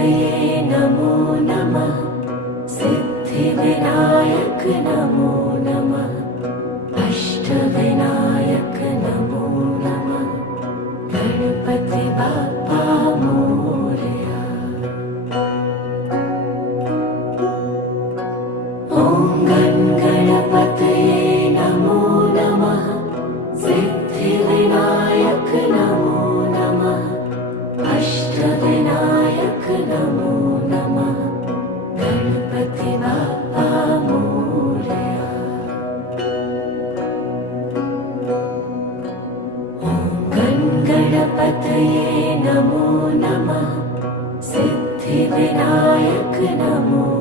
गणपतये नमो नमः। सिद्धिविनायक नमो नमः। अष्टविनायक नमो नमः। गणपति बाप्पा मोरया। ॐ गण नमो नमः. गणपति मोरया ॐ गण गणपतये नमो नमः. सिद्धिविनायक नमो